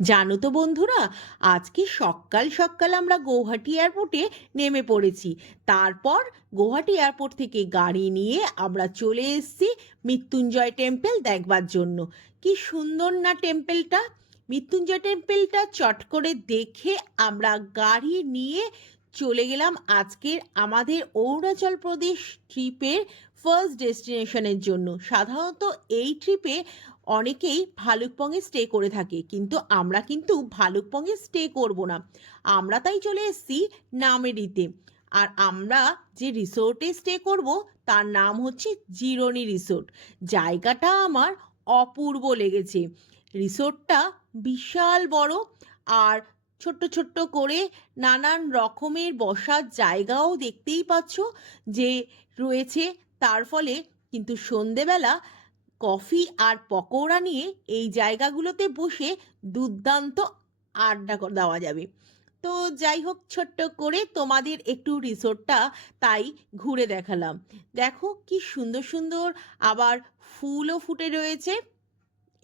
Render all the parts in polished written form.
জানো তো বন্ধুরা, আজকে সকাল সকাল আমরা গৌহাটি এয়ারপোর্টে নেমে পড়েছি। তারপর গৌহাটি এয়ারপোর্ট থেকে গাড়ি নিয়ে আমরা চলে এসেছি মৃত্যুঞ্জয় টেম্পল দেখবার জন্য। কি সুন্দর না টেম্পলটা! মৃত্যুঞ্জয় টেম্পলটা চট করে দেখে আমরা গাড়ি নিয়ে চলে গেলাম আজকের আমাদের অরুণাচল প্রদেশ ট্রিপের ফার্স্ট ডেস্টিনেশনের জন্য। সাধারণত এই ট্রিপে অনেকেই ভালুকপংয়ে স্টে করে থাকে, কিন্তু আমরা ভালুকপংয়ে স্টে করব না। আমরা তাই চলে এসেছি নামেরিতে। আর আমরা যে রিসোর্টে স্টে করব তার নাম হচ্ছে জিরোনি রিসোর্ট। জায়গাটা আমার অপূর্ব লেগেছে। রিসোর্টটা বিশাল বড়, আর ছোট্ট ছোট্ট করে নানান রকমের বসার জায়গাও দেখতেই পাচ্ছ যে রয়েছে। তার ফলে কিন্তু সন্ধেবেলা কফি আর পকোড়া নিয়ে এই জায়গাগুলোতে বসে দুর্দান্ত আড্ডা দেওয়া যাবে। তো যাই হোক, ছোট্ট করে তোমাদের একটু রিসোর্টটা তাই ঘুরে দেখালাম। দেখো কি সুন্দর সুন্দর আবার ফুলও ফুটে রয়েছে।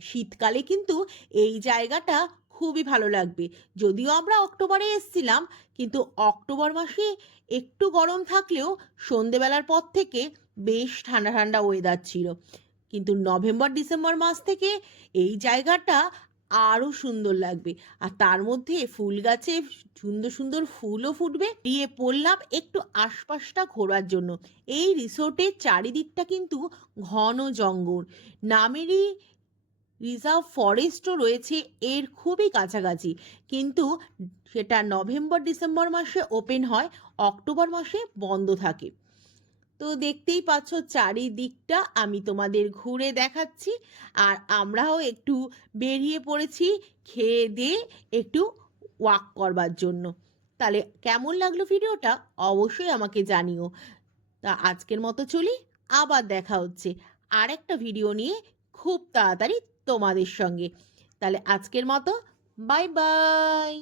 শীতকালে কিন্তু এই জায়গাটা খুবই ভালো লাগবে। যদিও আমরা অক্টোবরে এসেছিলাম, কিন্তু অক্টোবর মাসে একটু গরম থাকলেও সন্ধেবেলার পর থেকে বেশ ঠান্ডা ঠান্ডা ওয়েদার ছিল। কিন্তু নভেম্বর ডিসেম্বর মাস থেকে এই জায়গাটা আরও সুন্দর লাগবে। আর তার মধ্যে ফুল গাছে সুন্দর সুন্দর ফুলও ফুটবে। দিয়ে পড়লাম একটু আশপাশটা ঘোরার জন্য। এই রিসোর্টের চারিদিকটা কিন্তু ঘন জঙ্গল। নামেরি রিজার্ভ ফরেস্টও রয়েছে এর খুবই কাছাকাছি, কিন্তু সেটা নভেম্বর ডিসেম্বর মাসে ওপেন হয়, অক্টোবর মাসে বন্ধ থাকে। তো দেখতেই পাচ্ছ চারিদিকটা আমি তোমাদের ঘুরে দেখাচ্ছি। আর আমরাও একটু বেরিয়ে পড়েছি খেয়ে দিয়ে একটু ওয়াক করবার জন্য। তাহলে কেমন লাগলো ভিডিওটা অবশ্যই আমাকে জানিও। তা আজকের মতো চলি, আবার দেখা হচ্ছে আর একটা ভিডিও নিয়ে খুব তাড়াতাড়ি তোমাদের সঙ্গে। তাহলে আজকের মতো বাই বাই।